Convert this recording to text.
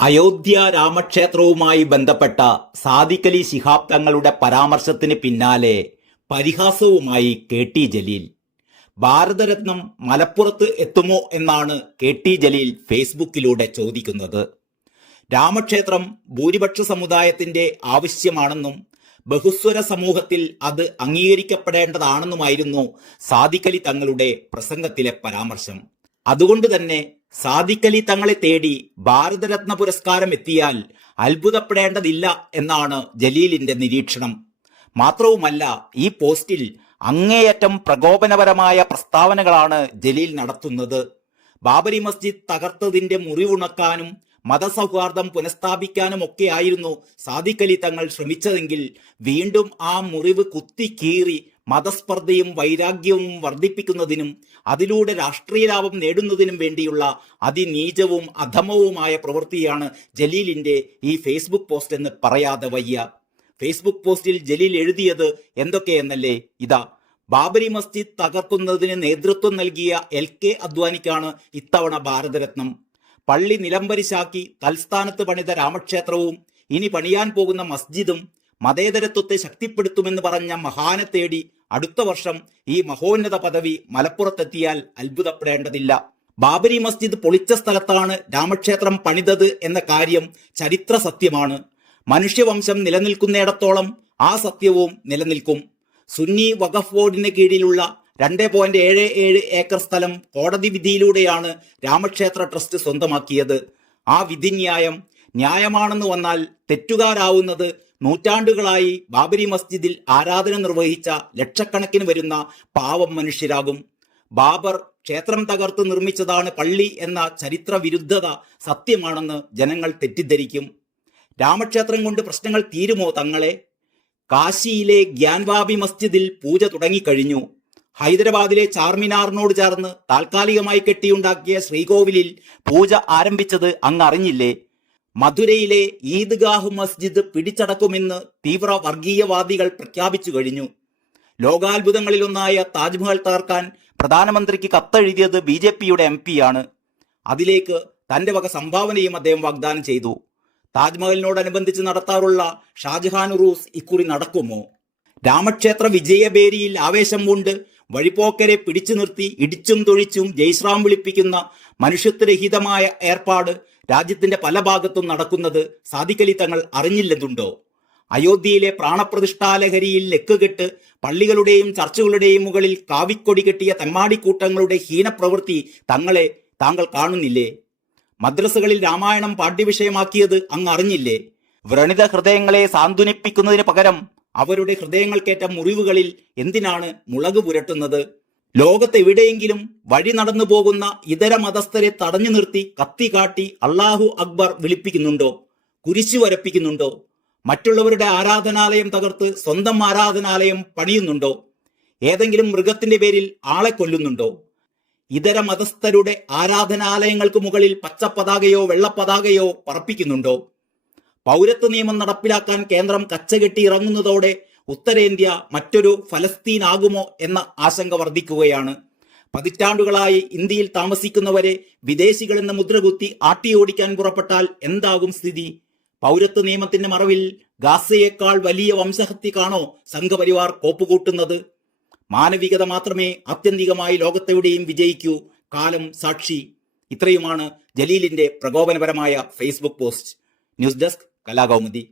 അയോധ്യ രാമക്ഷേത്രവുമായി ബന്ധപ്പെട്ട സാദിഖ് അലി ശിഹാബ് തങ്ങളുടെ പരാമർശത്തിന് പിന്നാലെ പരിഹാസവുമായി കെ.ടി. ജലീൽ. ഭാരതരത്നം മലപ്പുറത്ത് എത്തുമോ എന്നാണ് കെ.ടി. ജലീൽ ഫേസ്ബുക്കിലൂടെ ചോദിക്കുന്നത്. രാമക്ഷേത്രം ഭൂരിപക്ഷ സമുദായത്തിന്റെ ആവശ്യമാണെന്നും ബഹുസ്വര സമൂഹത്തിൽ അത് അംഗീകരിക്കപ്പെടേണ്ടതാണെന്നുമായിരുന്നു സാദിഖ് അലി തങ്ങളുടെ പ്രസംഗത്തിലെ പരാമർശം. അതുകൊണ്ട് തന്നെ സാദിഖ് അലി തങ്ങളെ തേടി ഭാരതരത്ന പുരസ്കാരം എത്തിയാൽ അത്ഭുതപ്പെടേണ്ടതില്ല എന്നാണ് ജലീലിന്റെ നിരീക്ഷണം. മാത്രവുമല്ല, ഈ പോസ്റ്റിൽ അങ്ങേയറ്റം പ്രകോപനപരമായ പ്രസ്താവനകളാണ് ജലീൽ നടത്തുന്നത്. ബാബരി മസ്ജിദ് തകർത്തതിന്റെ മുറിവുണക്കാനും മതസൗഹാർദ്ദം പുനഃസ്ഥാപിക്കാനുമൊക്കെയായിരുന്നു സാദിഖ് അലി തങ്ങൾ ശ്രമിച്ചതെങ്കിൽ വീണ്ടും ആ മുറിവ് കുത്തിക്കീറി മതസ്പർദ്ധയും വൈരാഗ്യവും വർദ്ധിപ്പിക്കുന്നതിനും അതിലൂടെ രാഷ്ട്രീയ ലാഭം നേടുന്നതിനും വേണ്ടിയുള്ള അതിനീചവും അധമവുമായ പ്രവൃത്തിയാണ് ജലീലിന്റെ ഈ ഫേസ്ബുക്ക് പോസ്റ്റ് എന്ന് പറയാതെ വയ്യ. ഫേസ്ബുക്ക് പോസ്റ്റിൽ ജലീൽ എഴുതിയത് എന്തൊക്കെയെന്നല്ലേ? ഇതാ: ബാബരി മസ്ജിദ് തകർക്കുന്നതിന് നേതൃത്വം നൽകിയ എൽ.കെ. അദ്വാനിക്കാണ് ഇത്തവണ ഭാരതരത്നം. പള്ളി നിലംപരിശാക്കി തൽസ്ഥാനത്ത് പണിത രാമക്ഷേത്രവും ഇനി പണിയാൻ പോകുന്ന മസ്ജിദും മതേതരത്വത്തെ ശക്തിപ്പെടുത്തുമെന്ന് പറഞ്ഞ മഹാനെ തേടി അടുത്ത വർഷം ഈ മഹോന്നത പദവി മലപ്പുറത്തെത്തിയാൽ അത്ഭുതപ്പെടേണ്ടതില്ല. ബാബരി മസ്ജിദ് പൊളിച്ച സ്ഥലത്താണ് രാമക്ഷേത്രം പണിതത് എന്ന കാര്യം ചരിത്ര സത്യമാണ്. മനുഷ്യവംശം നിലനിൽക്കുന്നിടത്തോളം ആ സത്യവും നിലനിൽക്കും. സുന്നി വഖഫ് ബോർഡിന് കീഴിലുള്ള 2.77 ഏക്കർ സ്ഥലം കോടതി വിധിയിലൂടെയാണ് രാമക്ഷേത്ര ട്രസ്റ്റ് സ്വന്തമാക്കിയത്. ആ വിധിന്യായം ന്യായമാണെന്ന് വന്നാൽ തെറ്റുകാരാവുന്നത് നൂറ്റാണ്ടുകളായി ബാബരി മസ്ജിദിൽ ആരാധന നിർവഹിച്ച ലക്ഷക്കണക്കിന് വരുന്ന പാവം മനുഷ്യരാകും. ബാബർ ക്ഷേത്രം തകർത്ത് നിർമ്മിച്ചതാണ് പള്ളി എന്ന ചരിത്ര വിരുദ്ധത സത്യമാണെന്ന് ജനങ്ങൾ തെറ്റിദ്ധരിക്കും. രാമക്ഷേത്രം കൊണ്ട് പ്രശ്നങ്ങൾ തീരുമോ തങ്ങളെ? കാശിയിലെ ഗ്യാൻവാബി മസ്ജിദിൽ പൂജ തുടങ്ങിക്കഴിഞ്ഞു. ഹൈദരാബാദിലെ ചാർമിനാറിനോട് ചേർന്ന് താൽക്കാലികമായി കെട്ടിയുണ്ടാക്കിയ ശ്രീകോവിലിൽ പൂജ ആരംഭിച്ചത് അങ്ങ് അറിഞ്ഞില്ലേ? മധുരയിലെ ഈദ്ഗാഹ് മസ്ജിദ് പിടിച്ചടക്കുമെന്ന് തീവ്ര വർഗീയവാദികൾ പ്രഖ്യാപിച്ചു കഴിഞ്ഞു. ലോകാത്ഭുതങ്ങളിലൊന്നായ താജ്മഹൽ തകർക്കാൻ പ്രധാനമന്ത്രിക്ക് കത്തെഴുതിയത് BJPയുടെ MP ആണ്. അതിലേക്ക് തന്റെ വക സംഭാവനയും അദ്ദേഹം വാഗ്ദാനം ചെയ്തു. താജ്മഹലിനോടനുബന്ധിച്ച് നടത്താറുള്ള ഷാജഹാൻ ഉറൂസ് ഇക്കുറി നടക്കുമോ? രാമക്ഷേത്ര വിജയബേരിയിൽ ആവേശം കൊണ്ട് വഴിപോക്കരെ പിടിച്ചു നിർത്തി ഇടിച്ചും തൊഴിച്ചും ജയ്ശ്രാം വിളിപ്പിക്കുന്ന മനുഷ്യത്വരഹിതമായ ഏർപ്പാട് രാജ്യത്തിന്റെ പല ഭാഗത്തും നടക്കുന്നത് സാദിഖ് അലി തങ്ങൾ അറിഞ്ഞില്ലെന്നുണ്ടോ? അയോധ്യയിലെ പ്രാണപ്രതിഷ്ഠാലഹരിയിൽ ലെക്കുകെട്ട് പള്ളികളുടെയും ചർച്ചുകളുടെയും മുകളിൽ കാവിക്കൊടി കെട്ടിയ തെമ്മാടിക്കൂട്ടങ്ങളുടെ ഹീനപ്രവൃത്തി താങ്കൾ കാണുന്നില്ലേ? മദ്രസകളിൽ രാമായണം പാഠ്യവിഷയമാക്കിയത് അങ്ങ് അറിഞ്ഞില്ലേ? വ്രണിത ഹൃദയങ്ങളെ സാന്ത്വനിപ്പിക്കുന്നതിന് പകരം അവരുടെ ഹൃദയങ്ങൾക്കേറ്റ മുറിവുകളിൽ എന്തിനാണ് മുളക് പുരട്ടുന്നത്? ലോകത്തെവിടെയെങ്കിലും വഴി നടന്നു പോകുന്ന ഇതര മതസ്ഥരെ തടഞ്ഞു നിർത്തി കത്തി കാട്ടി അല്ലാഹു അക്ബർ വിളിപ്പിക്കുന്നുണ്ടോ? കുരിശു വരപ്പിക്കുന്നുണ്ടോ? മറ്റുള്ളവരുടെ ആരാധനാലയം തകർത്ത് സ്വന്തം ആരാധനാലയം പണിയുന്നുണ്ടോ? ഏതെങ്കിലും മൃഗത്തിന്റെ പേരിൽ ആളെ കൊല്ലുന്നുണ്ടോ? ഇതര മതസ്ഥരുടെ ആരാധനാലയങ്ങൾക്ക് മുകളിൽ പച്ചപ്പതാകയോ വെള്ളപ്പതാകയോ പറപ്പിക്കുന്നുണ്ടോ? പൗരത്വ നിയമം നടപ്പിലാക്കാൻ കേന്ദ്രം കച്ചകെട്ടി ഇറങ്ങുന്നതോടെ ഉത്തരേന്ത്യ മറ്റൊരു ഫലസ്തീനാകുമോ എന്ന ആശങ്ക വർദ്ധിക്കുകയാണ്. പതിറ്റാണ്ടുകളായി ഇന്ത്യയിൽ താമസിക്കുന്നവരെ വിദേശികളെന്ന മുദ്രകുത്തി ആട്ടിയോടിക്കാൻ പുറപ്പെട്ടാൽ എന്താകും സ്ഥിതി? പൗരത്വ നിയമത്തിന്റെ മറവിൽ ഗാസയേക്കാൾ വലിയ വംശഹത്യക്കാണോ സംഘപരിവാർ കോപ്പുകൂട്ടുന്നത്? മാനവികത മാത്രമേ ആത്യന്തികമായി ലോകത്തെവിടെയും വിജയിക്കൂ. കാലം സാക്ഷി. ഇത്രയുമാണ് ജലീലിന്റെ പ്രകോപനപരമായ Facebook post. News desk Kalakaumudi.